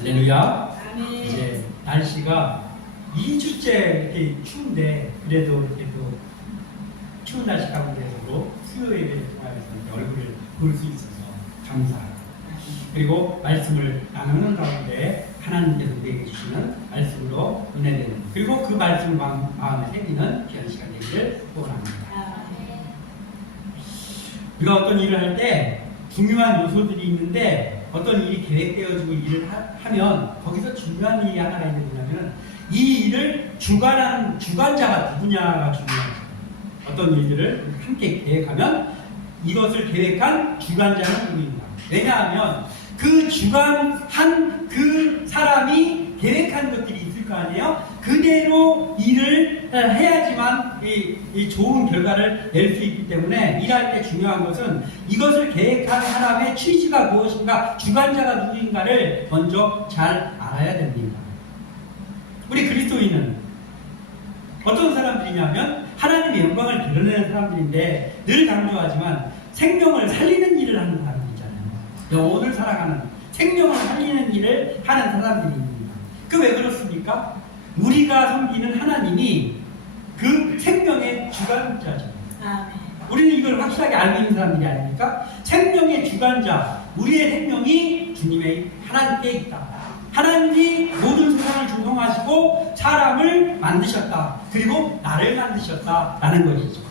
할렐루야. 아멘. 이제 날씨가 2주째 이렇게 추운데 그래도 이렇게 또 추운 날씨 가운데서도 수요 예배를 통하여서 얼굴을 볼 수 있어서 감사하고, 그리고 말씀을 나누는 가운데 하나님께서 우리에게 주시는 말씀으로 은혜되는, 그리고 그 말씀을 마음에 새기는 귀한 시간 되기를 소원합니다. 우리가 어떤 일을 할 때 중요한 요소들이 있는데, 어떤 일이 계획되어지고 일을 하면 거기서 중요한 일이 하나가 있는 게 뭐냐면 이 일을 주관하는 주관자가 누구냐가 중요하죠. 어떤 일들을 함께 계획하면 이것을 계획한 주관자는 누구인가. 왜냐하면 그 주관한 그 사람이 계획한 것들이 있을 거 아니에요. 그대로 일을 해야지만 이 좋은 결과를 낼 수 있기 때문에 일할 때 중요한 것은 이것을 계획한 사람의 취지가 무엇인가, 주관자가 누구인가를 먼저 잘 알아야 됩니다. 우리 그리스도인은 어떤 사람들이냐면 하나님의 영광을 드러내는 사람들인데, 늘 강조하지만 생명을 살리는 일을 하는 사람들이잖아요. 영혼을 사랑하는, 생명을 살리는 일을 하는 사람들입니다. 그 왜 그렇습니까? 우리가 섬기는 하나님이 그 생명의 주관자죠. 우리는 이걸 확실하게 알고 있는 사람들이 아닙니까? 생명의 주관자, 우리의 생명이 주님의 하나님께 있다. 하나님이 모든 세상을 조성하시고 사람을 만드셨다. 그리고 나를 만드셨다라는 것이죠.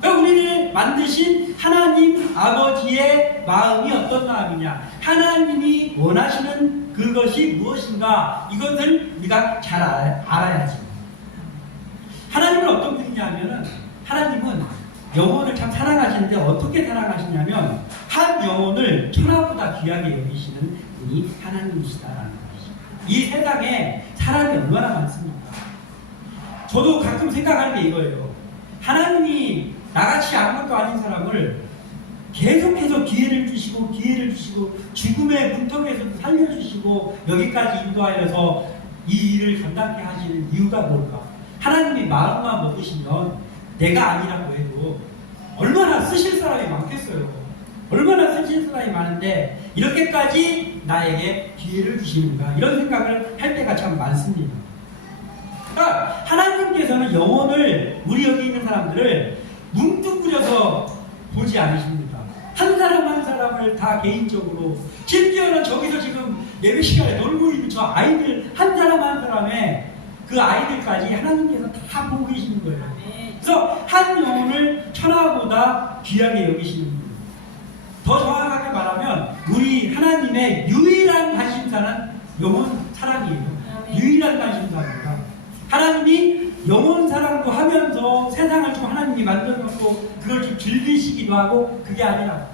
그러니까 우리를 만드신 하나님 아버지의 마음이 어떤 마음이냐, 하나님이 원하시는 그것이 무엇인가, 이것을 우리가 잘 알아야지. 하나님은 어떤 분이냐 하면은, 하나님은 영혼을 참 사랑하시는데 어떻게 사랑하시냐면 한 영혼을 천하보다 귀하게 여기시는 분이 하나님이시다라는 것이죠. 이 세상에 사람이 얼마나 많습니까? 저도 가끔 생각하는 게 이거예요. 하나님이 나같이 아무것도 아닌 사람을 계속해서 기회를 주시고 죽음의 문턱에서도 살려주시고 여기까지 인도하여서 이 일을 감당케 하시는 이유가 뭘까? 하나님이 마음만 먹으시면 내가 아니라고 해도 얼마나 쓰실 사람이 많겠어요. 얼마나 쓰실 사람이 많은데 이렇게까지 나에게 기회를 주시는가, 이런 생각을 할 때가 참 많습니다. 그러니까 하나님께서는 영혼을, 우리 여기 있는 사람들을 뭉뚱그려서 보지 않으십니다. 한 사람 한 사람을 다 개인적으로, 심지어는 저기서 지금 예배 시간에 놀고 있는 저 아이들 한 사람 한 사람의 그 아이들까지 하나님께서 다 보고 계시는 거예요. 그래서 한 영혼을 천하보다 귀하게 여기시는 거예요. 더 정확하게 말하면 우리 하나님의 유일한 관심사는 영혼 사랑이에요. 유일한 관심사입니다. 하나님이 영혼 사랑도 하면서 세상을 좀 하나님이 만들어놓고 그걸 좀 즐기시기도 하고, 그게 아니라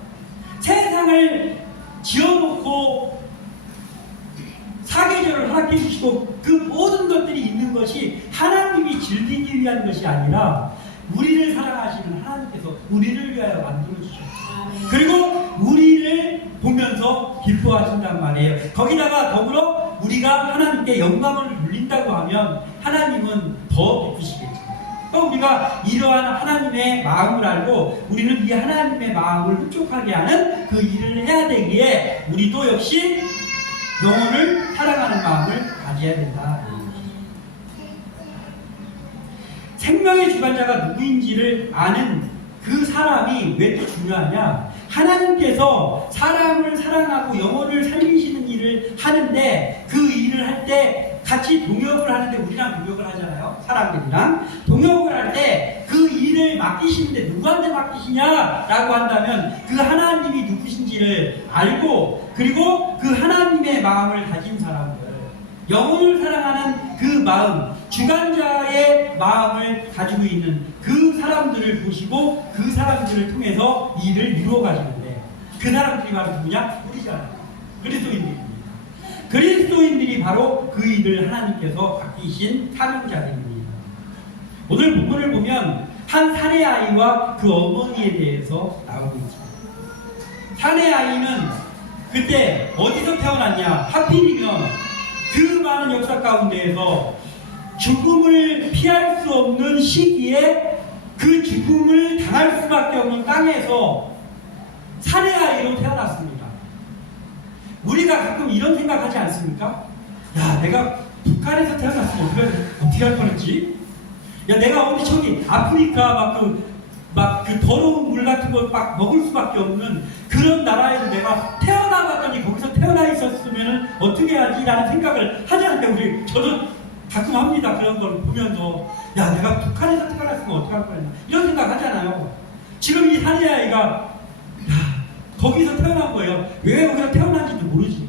세상을 지어놓고 사계절을 허락해 주시고 그 모든 것들이 있는 것이 하나님이 즐기기 위한 것이 아니라 우리를 사랑하시는 하나님께서 우리를 위하여 만들어 주셨어요. 그리고 우리를 보면서 기뻐하신단 말이에요. 거기다가 더불어 우리가 하나님께 영광을 돌린다고 하면 하나님은 더 기쁘시겠죠. 그럼 우리가 이러한 하나님의 마음을 알고 우리는 이 하나님의 마음을 흡족하게 하는 그 일을 해야 되기에 우리도 역시 영혼을 사랑하는 마음을 가져야 된다. 생명의 주관자가 누구인지를 아는 그 사람이 왜 또 중요하냐? 하나님께서 사람을 사랑하고 영혼을 살리시는 일을 하는데, 그 일을 할 때 같이 동역을 하는데, 우리랑 동역을 하잖아요. 사람들이랑 동역을 할 때 그 일을 맡기시는데 누구한테 맡기시냐라고 한다면 그 하나님이 누구신지를 알고, 그리고 그 하나님의 마음을 가진 사람들, 영혼을 사랑하는 그 마음, 주관자의 마음을 가지고 있는 그 사람들을 보시고 그 사람들을 통해서 일을 이루어 가시는데, 그 사람들이 바로 누구냐? 우리잖아요. 그리스도인들입니다. 그리스도인들이 바로 그 일을 하나님께서 맡기신 사명자들입니다. 오늘 본문을 보면 한 사내 아이와 그 어머니에 대해서 나오고 있죠. 사내 아이는 그때 어디서 태어났냐? 하필이면 그 많은 역사 가운데에서 죽음을 피할 수 없는 시기에 그 죽음을 당할 수밖에 없는 땅에서 사내 아이로 태어났습니다. 우리가 가끔 이런 생각하지 않습니까? 야, 내가 북한에서 태어났으면 어떻게 할 뻔했지? 야, 내가 어디 저기 아프리카 막 그 더러운 물 같은 거 막 먹을 수밖에 없는 그런 나라에서 내가 태어나봤더니 거기서 태어나 있었으면 어떻게 하지? 라는 생각을 하지 않는데 저도 가끔 합니다. 그런 걸 보면서 야, 내가 북한에서 태어났으면 어떻게 할 뻔했나 이런 생각 하잖아요. 지금 이 사내 아이가 야, 거기서 태어난 거예요. 왜 거기서 태어난지도 모르지.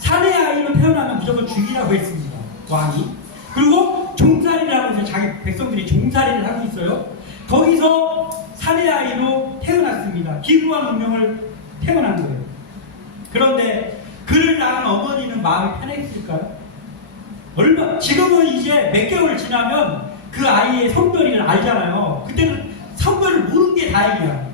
사내 아이로 태어나면 무조건 죽이라고 했습니다. 왕이. 그리고 종살이라고 해서 자기 백성들이 종살이를 하고 있어요. 거기서 사내 아이로 태어났습니다. 기구한 운명을 태어난 거예요. 그런데 그를 낳은 어머니는 마음이 편했을까요? 지금은 이제 몇 개월 지나면 그 아이의 성별을 알잖아요. 그때는 성별을 모르는 게 다행이야.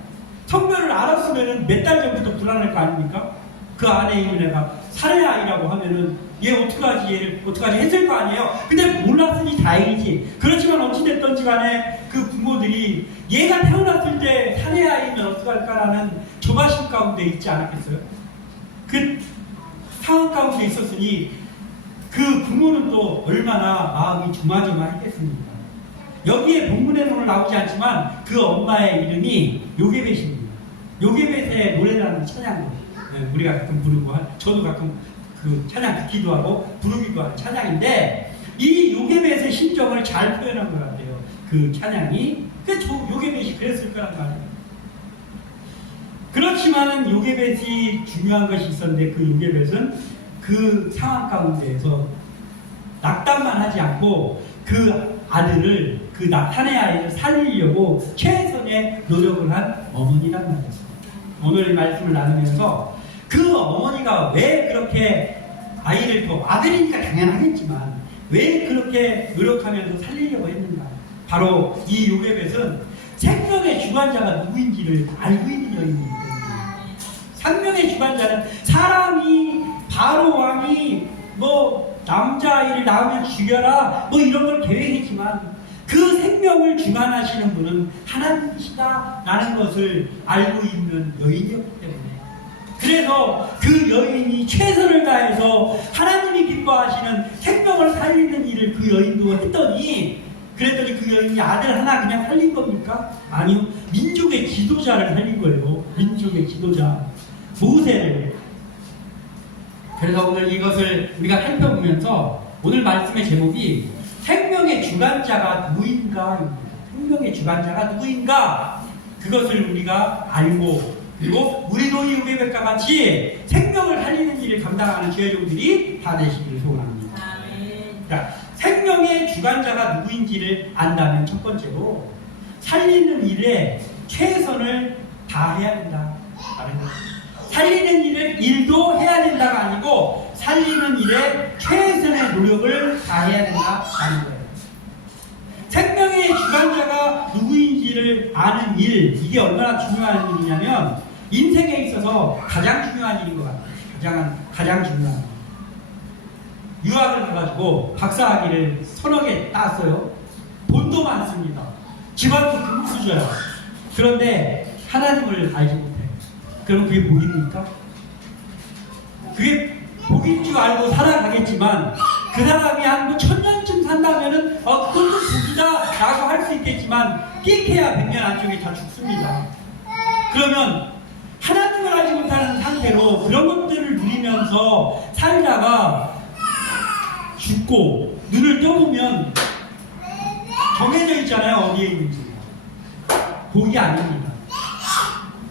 성별을 알았으면 몇 달 전부터 불안할 거 아닙니까? 그 안에 있는 애가 사내 아이라고 하면은 얘 어떡하지, 얘를 어떡하지 했을 거 아니에요. 근데 몰랐으니 다행이지. 그렇지만 어찌됐든지 간에 그 부모들이 얘가 태어났을 때 사내 아이면 어떡할까라는 조바심 가운데 있지 않았겠어요? 그 상황 가운데 있었으니 그 부모는 또 얼마나 마음이 조마조마했겠습니까? 여기에 본문에는 오늘 나오지 않지만 그 엄마의 이름이 요게벳입니다. 요게벳의 노래라는 찬양을 우리가 가끔 부르고 저도 가끔 그 찬양 듣기도 하고 부르기도 하는 찬양인데 이 요게벳의 심정을 잘 표현한 것 같아요. 그 찬양이 요게벳이 그랬을 거란 말이에요. 그렇지만은 요게벳이 중요한 것이 있었는데 그 요게벳은 그 상황 가운데에서 낙담만 하지 않고 그 아들을 그 사내 아이를 살리려고 최선의 노력을 한 어머니란 말이었습니다. 오늘 말씀을 나누면서 그 어머니가 왜 그렇게 아이를 또 아들이니까 당연하겠지만 왜 그렇게 노력하면서 살리려고 했는가? 바로 이 요게벳은 생명의 주관자가 누구인지를 알고 있는 여인이기 때문에 생명의 주관자는 사람이 바로 왕이 남자아이를 낳으면 죽여라 이런 걸 계획했지만 그 생명을 주관하시는 분은 하나님이시다라는 것을 알고 있는 여인이었기 때문에 그래서 그 여인이 최선을 다해서 하나님이 기뻐하시는 생명을 살리는 일을 그 여인도 했더니 그랬더니 그 여인이 아들 하나 그냥 살린 겁니까? 아니요. 민족의 지도자를 살린 거예요. 민족의 지도자 모세를. 그래서 오늘 이것을 우리가 살펴보면서 오늘 말씀의 제목이 생명의 주관자가 누구인가? 생명의 주관자가 누구인가? 그것을 우리가 알고 그리고 우리도 이 요게벳과 같이 생명을 살리는 일을 감당하는 지혜종들이 다 되시기를 소원합니다. 그러니까 생명의 주관자가 누구인지를 안다면 첫 번째로 살리는 일에 최선을 다해야 된다. 살리는 일도 해야 된다가 아니고 살리는 일에 최선의 노력을 다해야 된다라는 거예요. 생명의 주관자가 누구인지를 아는 일, 이게 얼마나 중요한 일이냐면 인생에 있어서 가장 중요한 일인 것 같아요. 가장 중요한 일. 유학을 가가지고 박사학위를 서너 개 땄어요. 돈도 많습니다. 집안도 금수저야. 그런데 하나님을 알지 못해. 그럼 그게 복입니까? 그게 복인 줄 알고 살아가겠지만 그 사람이 한 1000년쯤 산다면은 그것도 복이다 라고 할 수 있겠지만 끽해야 100년 안쪽에 다 죽습니다. 그러면 하나님을 알지 못하는 상태로 그런 것들을 누리면서 살다가 죽고 눈을 떠보면 정해져 있잖아요. 어디에 있는지. 복이 아닙니다.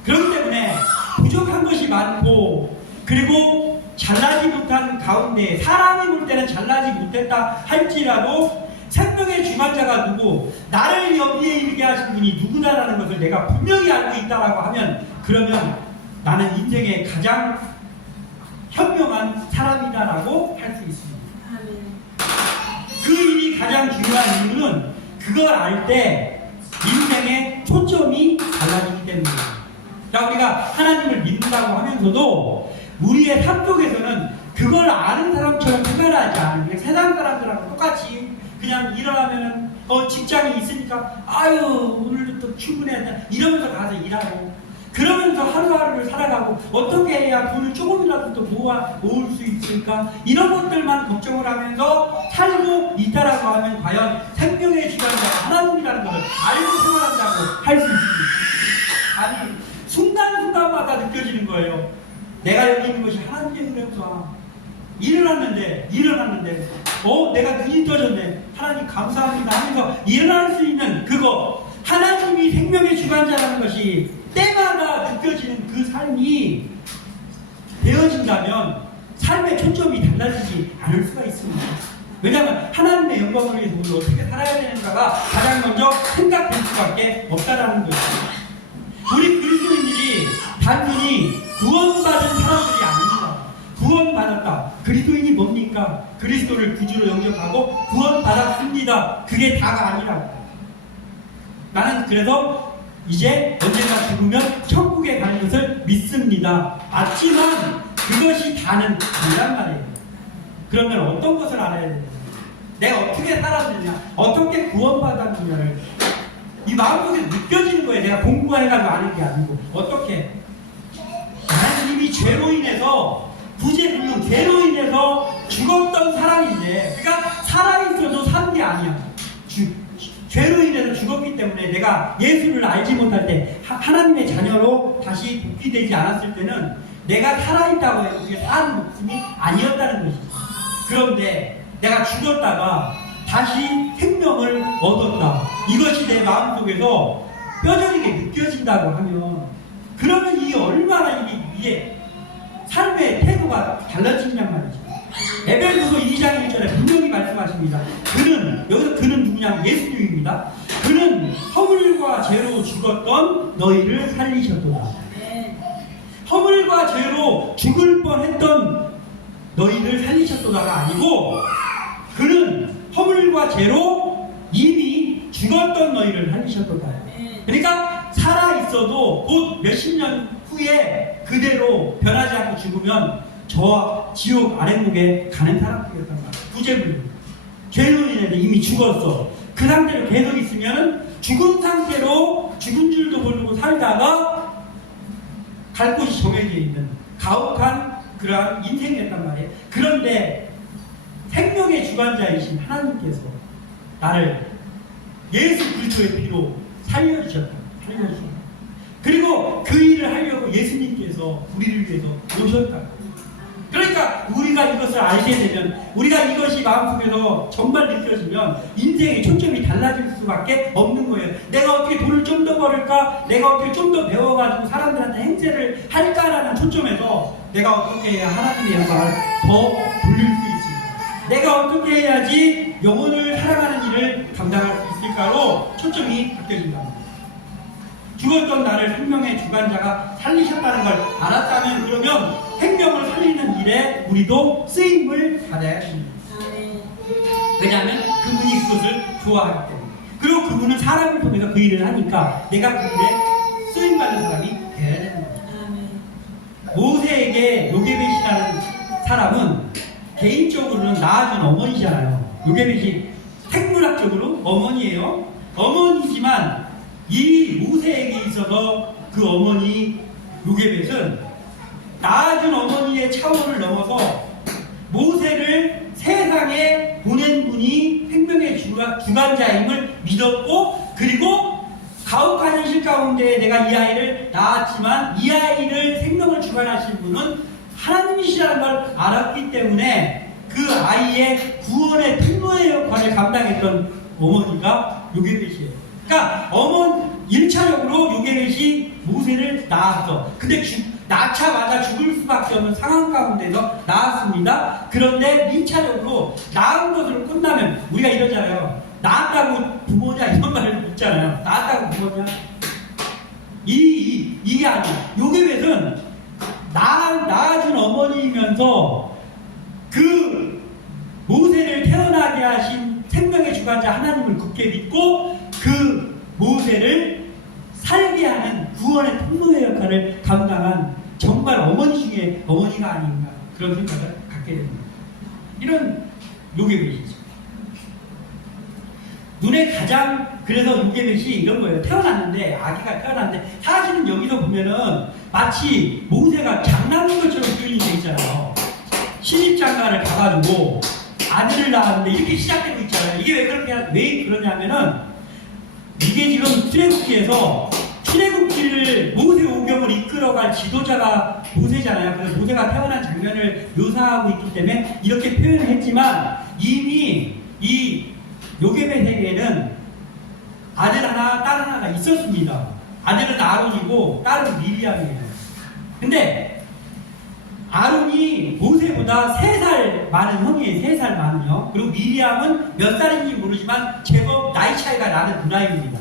그렇기 때문에 부족한 것이 많고 그리고 잘나지 못한 가운데 사람이 볼 때는 잘나지 못했다 할지라도 생명의 주관자가 누구 나를 여기에 이르게 하신 분이 누구다라는 것을 내가 분명히 알고 있다라고 하면 그러면 나는 인생의 가장 현명한 사람이다라고 할 수 있습니다. 그 일이 가장 중요한 이유는 그걸 알 때 인생의 초점이 달라지기 때문입니다. 자, 우리가 하나님을 믿는다고 하면서도 우리의 삶 속에서는 그걸 아는 사람처럼 생각하지 않은 그냥 세상 사람들하고 똑같이 그냥 일어나면은 직장이 있으니까 아유 오늘도 또 출근해야 된다 이러면서 가서 일하고 그러면서 하루하루를 살아가고 어떻게 해야 돈을 조금이라도 또 모을 수 있을까? 이런 것들만 걱정을 하면서 살고 있다라고 하면 과연 생명의 주관자가 하나님이라는 것을 알고 생활한다고 할 수 있습니까? 아니, 순간순간마다 느껴지는 거예요. 내가 여기 있는 것이 하나님의 은혜구나. 일어났는데 내가 눈이 떠졌네. 하나님 감사합니다 하면서 일어날 수 있는 그거, 하나님이 생명의 주관자라는 것이 때마다 느껴지는 그 삶이 되어진다면 삶의 초점이 달라지지 않을 수가 있습니다. 왜냐하면 하나님의 영광을 위해서 우리가 어떻게 살아야 되는가가 가장 먼저 생각될 수밖에 없다라는 것입니다. 우리 그리스도인들이 단순히 구원받은 사람들이 아닙니다. 구원받았다. 그리스도인이 뭡니까? 그리스도를 구주로 영접하고 구원받았습니다. 그게 다가 아니라고. 나는 그래서 이제 언젠가 죽으면 천국에 가는 것을 믿습니다. 맞지만 그것이 다는 아니란 말이에요. 그러면 어떤 것을 알아야 되냐? 내가 어떻게 살았느냐? 어떻게 구원받았느냐를 이 마음속에 느껴지는 거예요. 내가 공부해가지고 아는 게 아니고. 어떻게? 나는 이미 죄로 인해서 구제불능, 죄로 인해서 죽었던 사람인데, 그러니까 살아있어도 산 게 아니야. 죄로 인해서 죽었기 때문에 내가 예수를 알지 못할 때, 하나님의 자녀로 다시 복귀되지 않았을 때는 내가 살아있다고 해도 그게 사는 목숨이 아니었다는 것이죠. 그런데 내가 죽었다가 다시 생명을 얻었다. 이것이 내 마음속에서 뼈저리게 느껴진다고 하면, 그러면 이게 얼마나 이게 삶의 태도가 달라지냔 말이죠. 에베소서 2장 1절에 분명히 말씀하십니다. 여기서 그는 누구냐? 예수님입니다. 그는 허물과 죄로 죽었던 너희를 살리셨도다. 허물과 죄로 죽을 뻔했던 너희를 살리셨도다가 아니고, 그는 허물과 죄로 이미 죽었던 너희를 살리셨도다. 그러니까 살아있어도 곧 몇십 년 후에 그대로 변하지 않고 죽으면 저와 지옥 아랫목에 가는 사람들이었단 말이에요. 구제불능. 죄로 인해서 이미 죽었어. 그 상태로 계속 있으면 죽은 상태로 죽은 줄도 모르고 살다가 갈 곳이 정해져 있는 가혹한 그러한 인생이었단 말이에요. 그런데 생명의 주관자이신 하나님께서 나를 예수 그리스도의 피로 살려주셨다. 그리고 그 일을 하려고 예수님께서 우리를 위해서 오셨다. 그러니까 우리가 이것을 알게 되면, 우리가 이것이 마음속에서 정말 느껴지면 인생의 초점이 달라질 수밖에 없는 거예요. 내가 어떻게 돈을 좀 더 벌을까? 내가 어떻게 좀 더 배워가지고 사람들한테 행세를 할까라는 초점에서 내가 어떻게 해야 하나님의 영광을 더 돌릴 수 있을까? 내가 어떻게 해야지 영혼을 사랑하는 일을 감당할 수 있을까로 초점이 바뀌어진다. 죽었던 나를 생명의 주관자가 살리셨다는 걸 알았다면, 그러면 생명을 살리는 일에 우리도 쓰임을 받아야 합니다. 왜냐하면 그분이 그것을 좋아하기 때문에. 그리고 그분은 사람을 통해서 그 일을 하니까 내가 그 일에 쓰임받는 사람이 되어야 되는 거예요. 모세에게 요게벳이라는 사람은 개인적으로는 낳아준 어머니잖아요. 요게벳이 생물학적으로 어머니예요. 어머니지만 이 모세에게 있어서 그 어머니 요게벳은 낳아준 어머니의 차원을 넘어서 모세를 세상에 보낸 분이 생명의 주관자임을 믿었고, 그리고 가혹한 현실 가운데 내가 이 아이를 낳았지만 이 아이를 생명을 주관하신 분은 하나님이시라는 걸 알았기 때문에 그 아이의 구원의 통로의 역할을 감당했던 어머니가 요게벳이에요. 그러니까 1차적으로 요게벳이 모세를 낳았어. 근데 낳자마자 죽을 수밖에 없는 상황 가운데서 낳았습니다. 그런데 2차적으로 낳은 것으로 끝나면, 우리가 이러잖아요. 낳았다고 부모냐 이런 말을 묻잖아요. 낳았다고 부모냐? 이게 아니야. 요게벳은 낳아준 어머니이면서 그 모세를 태어나게 하신 생명의 주관자 하나님을 굳게 믿고 그 모세를 살게 하는 구원의 통로의 역할을 감당한 정말 어머니 중에 어머니가 아닌가, 그런 생각을 갖게 됩니다. 이런 요게벳이죠. 눈에 가장 그래서 요게벳이 이런 거예요. 태어났는데, 아기가 태어났는데, 사실은 여기서 보면은 마치 모세가 장난인 것처럼 표현이 돼 있잖아요. 신입장가를 가가지고 아들을 낳았는데 이렇게 시작되고 있잖아요. 이게 왜 그러냐면은, 이게 지금 출애굽기를 모세 오경을 이끌어갈 지도자가 모세잖아요. 그래서 모세가 태어난 장면을 묘사하고 있기 때문에 이렇게 표현을 했지만, 이미 이 요게벳에게는 아들 하나, 딸 하나가 있었습니다. 아들은 아론이고 딸은 미리암이에요. 근데 아론이 모세보다 3살 많은 형이에요. 3살 많은 형. 그리고 미리암은 몇 살인지 모르지만 제법 나이 차이가 나는 누나입니다.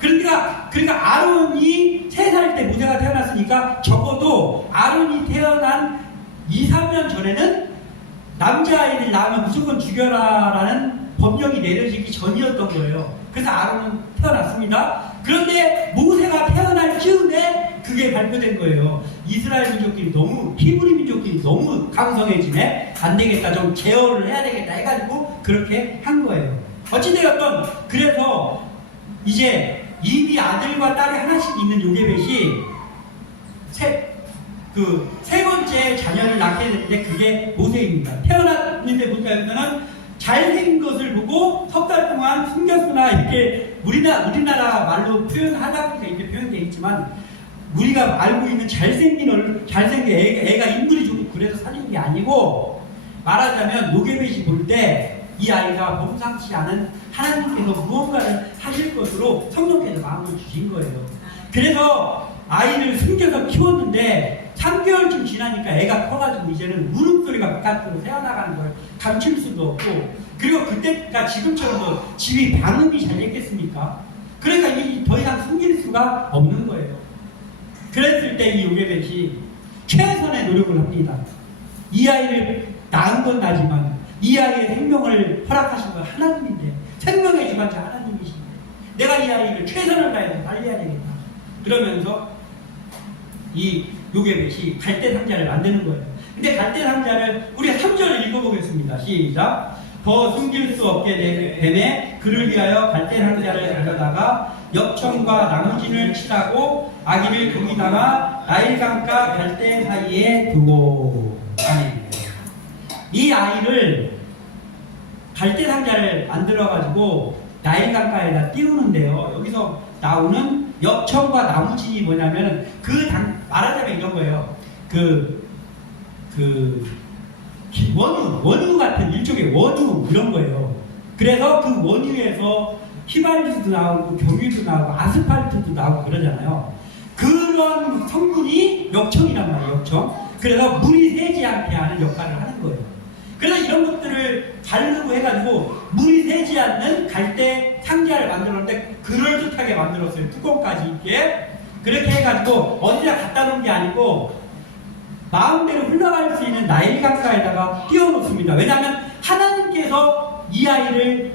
그러니까 아론이 3살 때 모세가 태어났으니까 적어도 아론이 태어난 2, 3년 전에는 남자아이를 낳으면 무조건 죽여라라는 법령이 내려지기 전이었던 거예요. 그래서 아론은 태어났습니다. 그런데 모세가 태어날 즈음에 그게 발표된 거예요. 이스라엘 민족끼리 히브리 민족끼리 너무 강성해지네. 안 되겠다. 좀 제어를 해야 되겠다 해가지고 그렇게 한 거예요. 어찌되었든 그래서 이제 이미 아들과 딸이 하나씩 있는 요게벳이 세 번째 자녀를 낳게 됐는데 그게 모세입니다. 태어났는데 보니까는 잘생긴 것을 보고 석 달 동안 숨겼으나 이렇게 우리나라 말로 표현하다 보니까 이렇게 표현되어 있지만, 우리가 알고 있는 잘생긴 애가 인물이 좋고 그래서 사는 게 아니고, 말하자면 요게벳이 볼 때 이 아이가 범상치 않은 하나님께서 무언가를 하실 것으로 성령께서 마음을 주신 거예요. 그래서 아이를 숨겨서 키웠는데 3개월쯤 지나니까 애가 커가지고 이제는 울음소리가 바깥으로 새어나가는 걸 감출 수도 없고, 그리고 그때가 지금처럼 집이 방음이 잘 됐겠습니까? 그러니까 더 이상 숨길 수가 없는 거예요. 그랬을 때 이 요게벳이 최선의 노력을 합니다. 이 아이를 낳은 건 나지만 이 아이의 생명을 허락하신 건 하나님인데, 생명의 주관자 하나님이신데 내가 이 아이를 최선을 다해서 살려야 되겠다. 그러면서 이 요게벳이 갈대 상자를 만드는 거예요. 근데 갈대 상자를 우리 3절을 읽어보겠습니다. 시작. 더 숨길 수 없게 되매 그를 위하여 갈대 상자를 가져다가 엽청과 나무진을 칠하고 아기를 거기다가 나일강가 갈대 사이에 두고. 아멘. 이 아이를 갈대 상자를 만들어가지고 나일강가에다 띄우는데요. 여기서 나오는 엽청과 나무진이 뭐냐면 말하자면 이런 거예요. 원유 같은 일종의 원유 이런 거예요. 그래서 그 원유에서 휘발유도 나오고 경유도 나오고 아스팔트도 나오고 그러잖아요. 그런 성분이 엽청이란 말이에요. 엽청. 그래서 물이 새지 않게 하는 역할을 하는 거예요. 그래서 이런 것들을 바르고 해가지고 물이 새지 않는 갈대 상자를 만들었는데 그럴듯하게 만들었어요. 뚜껑까지 있게. 그렇게 해가지고 어디다 갖다 놓은 게 아니고 마음대로 흘러갈 수 있는 나일강가에다가 띄워놓습니다. 왜냐하면 하나님께서 이 아이를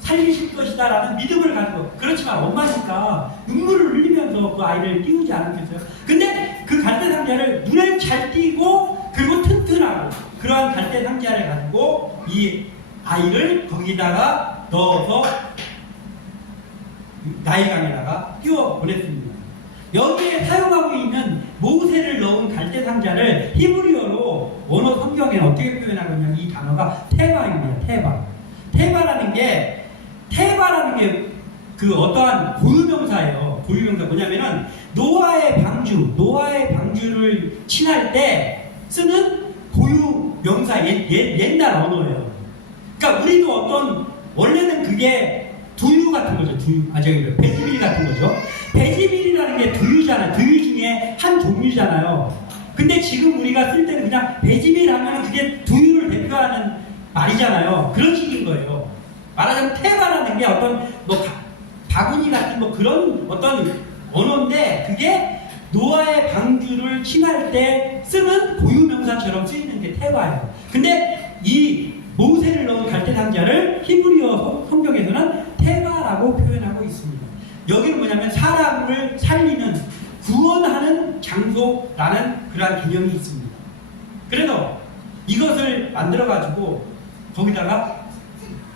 살리실 것이다 라는 믿음을 가지고. 그렇지만 엄마니까 눈물을 흘리면서 그 아이를 띄우지 않았겠어요. 근데 그 갈대 상자를 눈에 잘 띄고 그리고 튼튼하고 그러한 갈대 상자를 가지고 이 아이를 거기다가 넣어서 나일강에다가 띄워 보냈습니다. 여기에 사용하고 있는 모세를 넣은 갈대 상자를 히브리어로 원어 성경에 어떻게 표현하고 있냐면 이 단어가 테바입니다. 테바라는 게 그 어떠한 고유명사예요. 고유명사 뭐냐면은 노아의 방주를 칭할 때 쓰는 고유명사 옛날 언어예요. 그러니까 우리도 원래는 그게 두유 같은 거죠. 배지밀 같은 거죠. 배지밀이라는 게 두유잖아요. 두유 중에 한 종류잖아요. 근데 지금 우리가 쓸 때는 그냥 배지밀 하면 그게 두유를 대표하는 말이잖아요. 그런 식인 거예요. 말하자면 테바라는 게 바구니 같은 그런 어떤 언어인데 그게 노아의 방주를 칭할 때 쓰는 고유명사처럼 쓰이는 게 테바예요. 근데 이 모세를 넣은 갈대 상자를 히브리어 성경에서는 테바라고 표현하고 있습니다. 여기는 뭐냐면 사람을 살리는, 구원하는 장소라는 그러한 개념이 있습니다. 그래서 이것을 만들어가지고 거기다가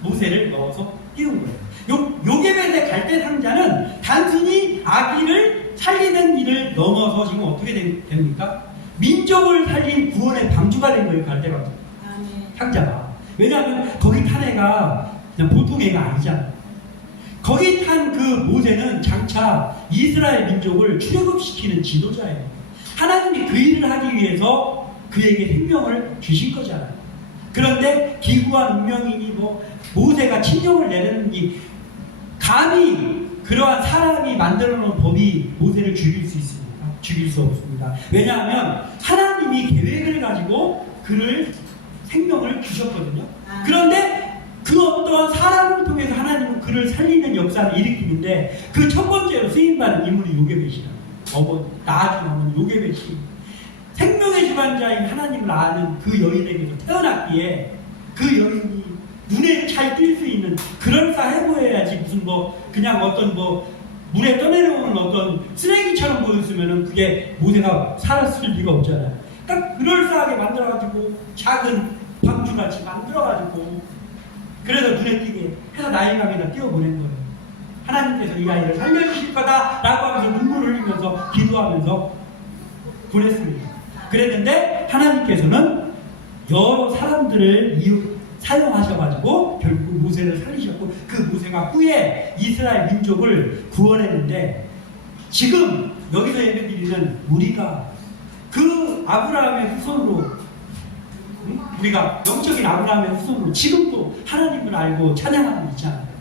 모세를 넣어서 띄운 거예요. 요게벳의 갈대 상자는 단순히 아기를 살리는 일을 넘어서 지금 어떻게 됩니까? 민족을 살린 구원의 방주가 된 거예요, 갈대 상자가. 왜냐하면 거기 탄 애가 그냥 보통 애가 아니잖아. 거기 탄 그 모세는 장차 이스라엘 민족을 출애굽시키는 지도자예요. 하나님이 그 일을 하기 위해서 그에게 생명을 주신 거잖아요. 그런데 기구한 운명이니 뭐 모세가 친령을 내렸는지 감히 그러한 사람이 만들어 놓은 법이 모세를 죽일 수 있습니까? 죽일 수 없습니다. 왜냐하면 하나님이 계획을 가지고 그를 생명을 주셨거든요. 그런데 그 어떤 사람을 통해서 하나님은 그를 살리는 역사를 일으키는데 그 첫 번째로 쓰임받은 인물이 요게벳이라고. 낳아준 어머니 요게벳이 생명의 주관자인 하나님을 아는 그 여인에게서 태어났기에 그 여인이 눈에 잘 띌 수 있는 그럴싸해 보여야지 무슨 뭐 그냥 어떤 뭐 물에 떠내려오는 어떤 쓰레기처럼 보였으면은 그게 모세가 살았을 리가 없잖아요. 그러니까 그럴싸하게 만들어가지고 작은 방주같이 만들어가지고 그래서 눈에 띄게 해서 나일강에다 띄워보낸 거예요. 하나님께서 이 아이를 살려주실 거다라고 하면서 눈물을 흘리면서 기도하면서 보냈습니다. 그랬는데 하나님께서는 여러 사람들을 사용하셔가지고 결국 모세를 살리셨고 그 모세가 후에 이스라엘 민족을 구원했는데 지금 여기서 예배드리는 우리가 그 아브라함의 후손으로 우리가 영적인 아브라함의 후손으로 지금도 하나님을 알고 찬양하고 있잖아요.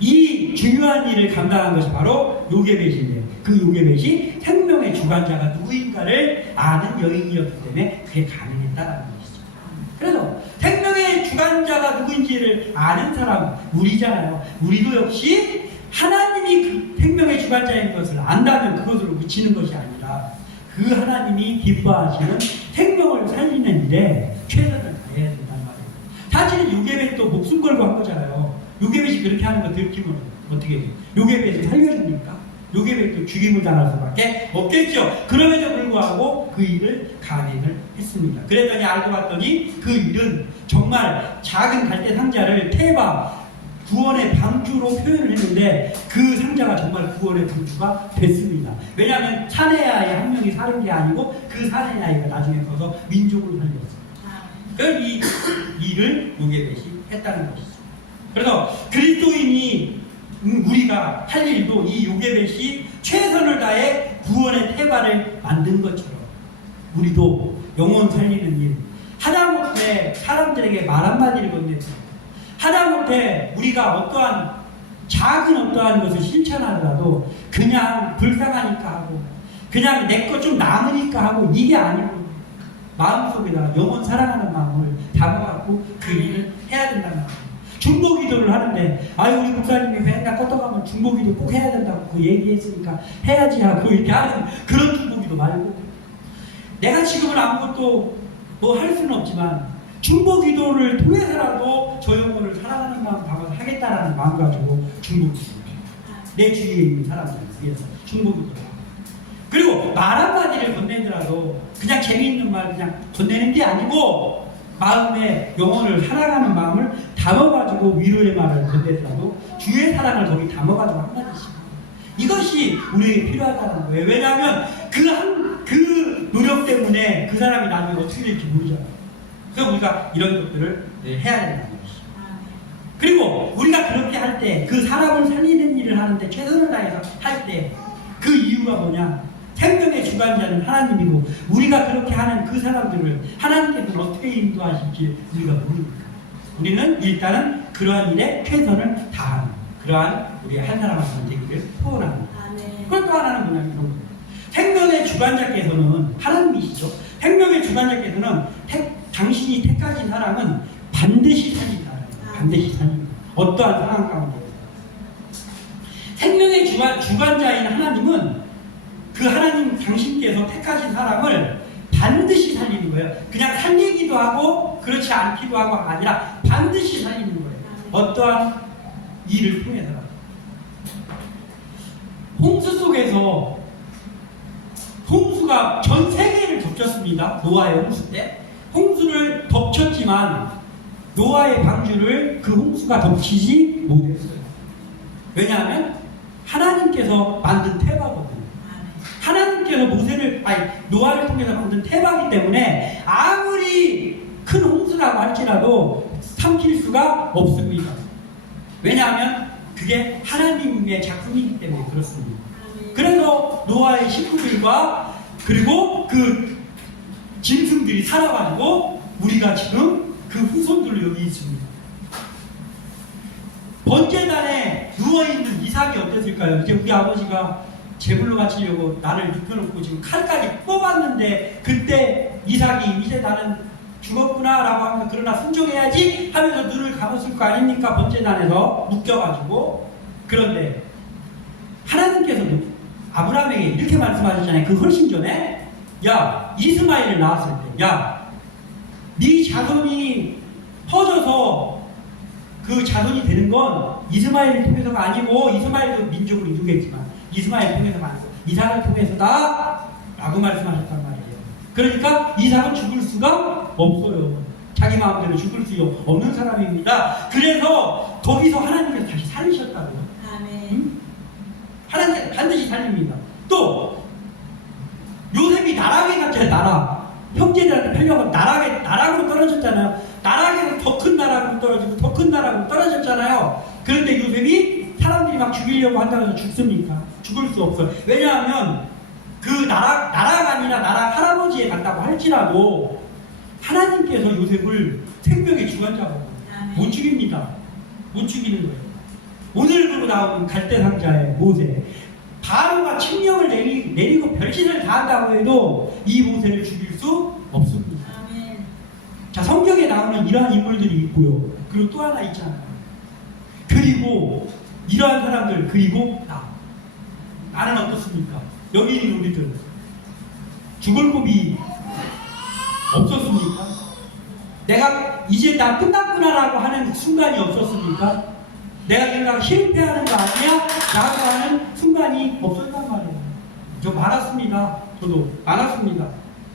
이 중요한 일을 감당한 것이 바로 요게벳인데요. 그 요게벳이 생명의 주관자가 누구인가를 아는 여인이었기 때문에 그게 가능했다라는 것이죠. 그래서 생명의 주관자가 누구인지를 아는 사람 우리잖아요. 우리도 역시 하나님이 그 생명의 주관자인 것을 안다면 그것으로 그치는 것이 아니라 그 하나님이 기뻐하시는 생명을 살리는 일에 최선을 다해야 된다는 말이에요. 사실은 요게벳도 목숨 걸고 한 거잖아요. 요게벳이 그렇게 하는 거 들키면 어떻게 돼요? 요게벳을 살려줍니까? 요게벳도 죽임을 당할 수밖에 없겠죠. 그럼에도 불구하고 그 일을 간행을 했습니다. 그랬더니 알고 봤더니 그 일은 정말 작은 갈대 상자를 테바 구원의 방주로 표현을 했는데 그 상자가 정말 구원의 방주가 됐습니다. 왜냐하면 사내 아이 한 명이 사는 게 아니고 그 사내 아이가 나중에 커서 민족을 살렸어요. 그러니까 이 일을 요게벳이 했다는 것이죠. 그래서 그리스도인이 우리가 할 일도 이 요게벳이 최선을 다해 구원의 태바를 만든 것처럼 우리도 영혼 살리는 일 하다못해 사람들에게 말 한마디를 건네서 하다못해 우리가 어떠한 작은 어떠한 것을 실천하더라도 그냥 불쌍하니까 하고 그냥 내 것 좀 남으니까 하고 이게 아니고 마음속에다가 영혼 사랑하는 마음을 담아갖고 그 일을 해야 된다는 거예요. 중보기도를 하는데 아유 우리 목사님이 맨날 껐다가면 중보기도 꼭 해야 된다고 그 얘기했으니까 해야지 하고 이렇게 하는 그런 중보기도 말고 내가 지금은 아무것도 뭐 할 수는 없지만 중보기도를 통해서라도 저 영혼을 사랑하는 마음 담아서 하겠다라는 마음 가지고 중보기도 내 주위에 있는 사람들을 위해서 중보기도를 하고 그리고 말 한마디를 건네더라도 그냥 재미있는 말 그냥 건네는 게 아니고 마음에 영혼을 사랑하는 마음을 담아가지고 위로의 말을 건네더라도 주의 사랑을 거기 담아가지고 한마디씩 이것이 우리에게 필요하다는 거예요. 왜냐하면 그 노력 때문에 그 사람이 나중에 어떻게 될지 모르잖아요. 그래서 우리가 이런 것들을 해야 된다는 것이죠. 그리고 우리가 그렇게 할 때 그 사람을 살리는 일을 하는데 최선을 다해서 할 때 그 이유가 뭐냐? 생명의 주관자는 하나님이고 우리가 그렇게 하는 그 사람들을 하나님께서는 어떻게 인도하실지 우리가 모르니까 우리는 일단은 그러한 일에 최선을 다하는 그러한 우리 한 사람 한 사람 되기를 소원합니다. 그리고 또 하나는 뭐냐면 이런 겁니다. 생명의 주관자께서는 하나님이시죠. 생명의 주관자께서는 당신이 택하신 사람은 반드시 살린다. 반드시 살린다. 어떠한 상황 가운데 생명의 주관자인 하나님은 그 하나님 당신께서 택하신 사람을 반드시 살리는 거예요. 그냥 살리기도 하고 그렇지 않기도 하고가 아니라 반드시 살리는 거예요. 어떠한 일을 통해서라도. 홍수 속에서 홍수가 전 세계를 덮쳤습니다. 노아의 홍수 때 홍수를 덮쳤지만 노아의 방주를 그 홍수가 덮치지 못했어요. 왜냐하면 하나님께서 만든 태바거든요. 하나님께서 노아를 통해서 만든 태바기 때문에 아무리 큰 홍수라고 할지라도 삼킬 수가 없습니다. 왜냐하면 그게 하나님의 작품이기 때문에 그렇습니다. 그래서 노아의 식구들과 그리고 그 짐승들이 살아가지고 우리가 지금 그 후손들로 여기 있습니다. 번제단에 누워있는 이삭이 어땠을까요? 이제 우리 아버지가 제물로 바치려고 나를 눕혀놓고 지금 칼까지 뽑았는데 그때 이삭이 이제 나는 죽었구나 라고 하면서 그러나 순종해야지 하면서 눈을 감았을 거 아닙니까? 번제단에서 묶여가지고. 그런데 하나님께서도 아브라함에게 이렇게 말씀하셨잖아요. 그 훨씬 전에 야 이스마엘을 낳았을 때 야 네 자손이 퍼져서 그 자손이 되는 건 이스마엘을 통해서가 아니고 이스마엘도 민족을 이루겠지만 이스마엘을 통해서가 아니고 이삭을 통해서다 라고 말씀하셨단 말이에요. 그러니까 이삭은 죽을 수가 없어요. 자기 마음대로 죽을 수 없는 사람입니다. 그래서 거기서 하나님께서 다시 살리셨다고요. 아멘. 하나님 반드시 살립니다. 또 요셉이 나락에 갔잖아요. 나락. 형제들한테 팔려고 나락으로 떨어졌잖아요. 나락에서 더 큰 나락으로 떨어지고 더 큰 나락으로 떨어졌잖아요. 그런데 요셉이 사람들이 막 죽이려고 한다고 해서 죽습니까? 죽을 수 없어요. 왜냐하면 그 나락 아니라 나락 할아버지에 간다고 할지라도 하나님께서 요셉을 생명의 주관자로 못 죽입니다. 못 죽이는 거예요. 오늘 나오는 갈대상자의 모세. 바로가 칙령을 내리고 별신을 다한다고 해도 이 모세를 죽일 수 없습니다. 아멘. 자, 성경에 나오는 이러한 인물들이 있고요. 그리고 또 하나 있잖아요. 그리고 이러한 사람들, 그리고 나는 어떻습니까? 여기 있는 우리들 죽을 법이 없었습니까? 내가 이제 나 끝났구나라고 하는 순간이 없었습니까? 내가 이러다가 실패하는 거 아니야? 라고 하는 순간이 없었단 말이에요. 저 많았습니다. 저도 많았습니다.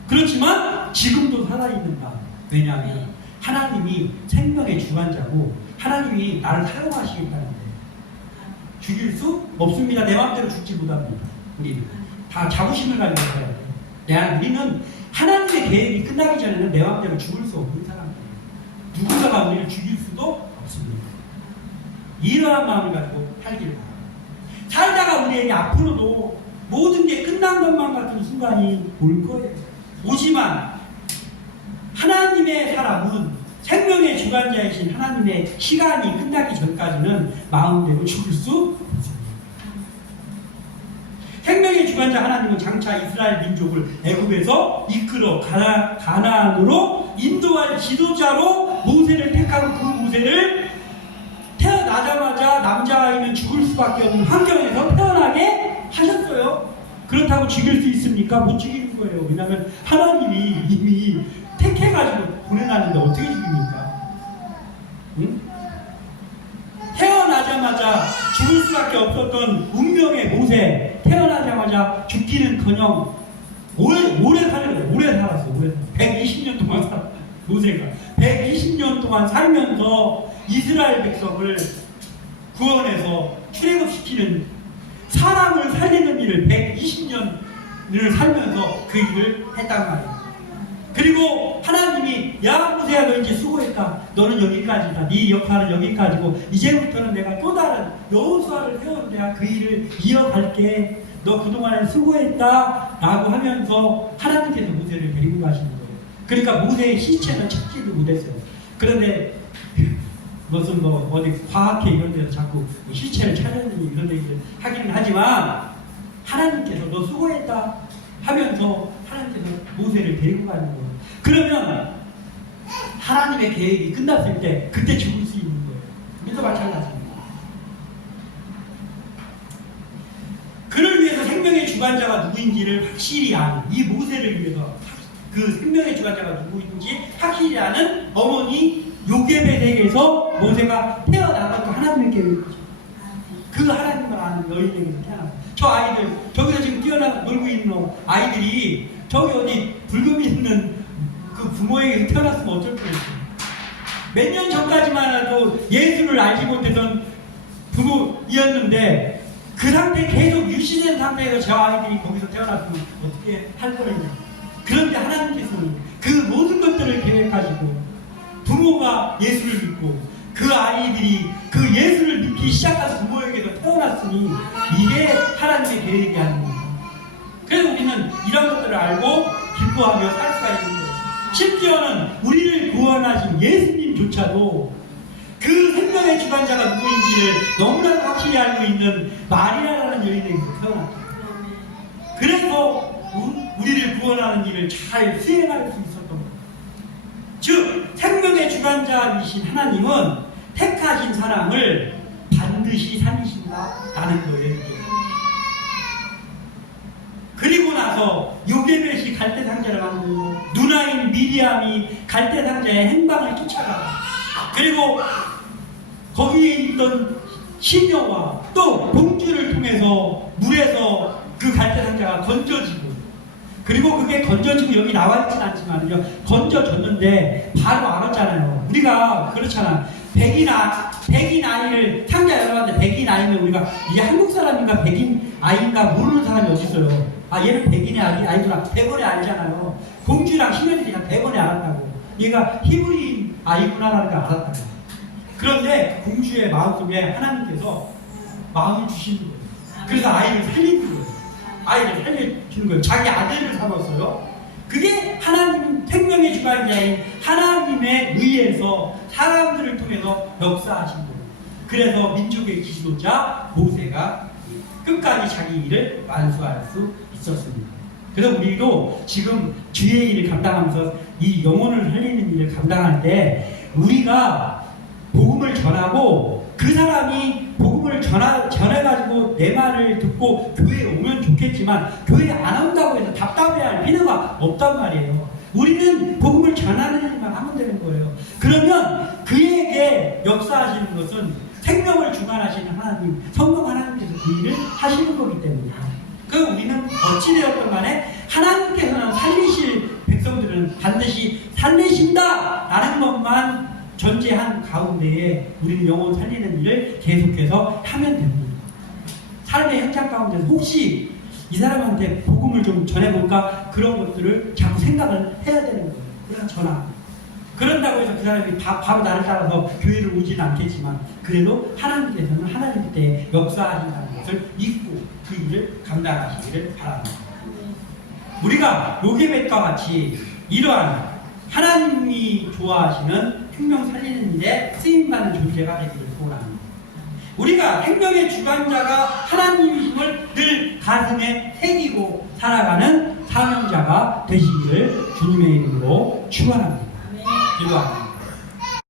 그렇지만 지금도 살아있는다. 왜냐하면 하나님이 생명의 주관자고 하나님이 나를 사용하시겠다는데 죽일 수 없습니다. 내 마음대로 죽지 못합니다. 우리는 다 자부심을 가지고 살아야 돼요. 우리는 하나님의 계획이 끝나기 전에는 내 마음대로 죽을 수 없는 사람들이에요. 누군가가 우리를 죽일 수도 없습니다. 이러한 마음을 가지고 살기를 바랍니다. 살다가 우리에게 앞으로도 모든 게 끝난 것만 같은 순간이 올 거예요. 오지만 하나님의 사람은 생명의 주관자이신 하나님의 시간이 끝나기 전까지는 마음대로 죽을 수 없습니다. 생명의 주관자 하나님은 장차 이스라엘 민족을 애굽에서 이끌어 가나안으로 인도할 지도자로 모세를 택하고 그 모세를 태어나자마자 남자아이는 죽을 수밖에 없는 환경에서 태어나게 하셨어요. 그렇다고 죽일 수 있습니까? 못 죽이는 거예요. 왜냐하면 하나님이 이미 택해가지고 보내놨는데 어떻게 죽입니까? 응? 태어나자마자 죽을 수밖에 없었던 운명의 모세, 태어나자마자 죽기는커녕 오래 살았어. 120년 동안 살았어. 모세가 120년 동안 살면서 이스라엘 백성을 구원해서 출애굽시키는 사람을 살리는 일을 120년을 살면서 그 일을 했단 말이에요. 그리고 하나님이 야 모세야 너 이제 수고했다. 너는 여기까지다. 네 역할은 여기까지고 이제부터는 내가 또 다른 여호수아를 세워서 내가 그 일을 이어갈게. 너 그동안에 수고했다 라고 하면서 하나님께서 모세를 데리고 가시는 거예요. 그러니까 모세의 시체는 찾지도 못했어요. 그런데 무슨 어디 과학회 이런 데서 자꾸 시체를 찾았느니 이런 얘기를 하기는 하지만 하나님께서 너 수고했다 하면서 하나님께서 모세를 데리고 가는 거예요. 그러면 하나님의 계획이 끝났을 때 그때 죽을 수 있는 거예요. 우리도 마찬가지입니다. 그를 위해서 생명의 주관자가 누구인지를 확실히 아는 이 모세를 위해서 그 생명의 주관자가 누구인지 확실히 아는 어머니 요게벳에게서 모세가 태어나서 하나님의 계획이죠. 그 하나님을 아는 여인에게서 태어났어요. 저 아이들 저기서 지금 뛰어나서 놀고 있는 아이들이 저기 어디 불금 있는 그 부모에게서 태어났으면 어쩔 뻔했어요. 몇 년 전까지만 해도 예수를 알지 못했던 누구였는데 그 상태 계속 유지된 상태에서 저 아이들이 거기서 태어났으면 어떻게 할 뻔했냐. 그런데 하나님께서는 그 모든 것들을 계획하시고 부모가 예수를 믿고 그 아이들이 그 예수를 믿기 시작한 부모에게서 태어났으니 이게 하나님의 계획이 아닙니다. 그래서 우리는 이런 것들을 알고 기뻐하며 살 수가 있는 거예요. 심지어는 우리를 구원하신 예수님조차도 그 생명의 주관자가 누구인지를 너무나도 확실히 알고 있는 마리아라는 여인에게서 태어났죠. 그래서 우리를 구원하는 일을 잘 수행할 수 있었던 거예요. 즉 생명의 주관자이신 하나님은 택하신 사람을 반드시 살리신다라는 거예요. 그리고 나서 요게벳이 갈대상자를 만들고 누나인 미리암이 갈대상자의 행방을 쫓아가, 그리고 거기에 있던 시녀와 또 봉주를 통해서 물에서 그 갈대상자가 건져지고, 그리고 그게 건져지고 여기 나와 있진 않지만 건져졌는데 바로 알았잖아요. 우리가 그렇잖아. 백인 아이를 상자 열어봤는데 백인 아이면 우리가 이게 한국 사람인가 백인 아이인가 모르는 사람이 어디 있어요. 아 얘는 백인의 아이구나 대번에 알잖아요. 공주랑 시녀들이 다 대번에 알았다고. 얘가 히브리인 아이구나라는 걸 알았다고. 그런데 공주의 마음속에 하나님께서 마음을 주시는 거예요. 그래서 아이를 살리는 거예요. 아이를 살려주는 거예요. 자기 아들을 삼았어요. 그게 하나님 생명의 주관자인 하나님에 의해서 사람들을 통해서 역사하신 거예요. 그래서 민족의 지도자 모세가 끝까지 자기 일을 완수할 수 있었습니다. 그래서 우리도 지금 주의 일을 감당하면서 이 영혼을 살리는 일을 감당할 때 우리가 복음을 전하고 그 사람이 복음을 전해가지고 내 말을 듣고 교회에 오면 좋겠지만 교회에 안 온다고 해서 답답해할 필요가 없단 말이에요. 우리는 복음을 전하는 일만 하면 되는 거예요. 그러면 그에게 역사하시는 것은 생명을 주관하시는 하나님, 성령 하나님께서 그 일을 하시는 거기 때문에 그 우리는 어찌되었든 간에 하나님께서는 살리실 백성들은 반드시 살리신다 라는 것만 전제한 가운데에 우리는 영혼 살리는 일을 계속해서 하면 됩니다. 삶의 현장 가운데서 혹시 이 사람한테 복음을 좀 전해볼까 그런 것들을 자꾸 생각을 해야 되는 거예요. 그래서 전화. 그런다고 해서 그 사람이 바로 나를 따라서 교회를 오지는 않겠지만 그래도 하나님께서는 하나님 때 역사하신다는 것을 믿고 그 일을 감당하시기를 바랍니다. 우리가 요게벳과 같이 이러한 하나님이 좋아하시는 생명 살리는 일에 쓰임받는 존재가 되기를 소원합니다. 우리가 생명의 주관자가 하나님이심을 늘 가슴에 새기고 살아가는 사명자가 되시기를 주님의 이름으로 축원합니다. 기도합니다.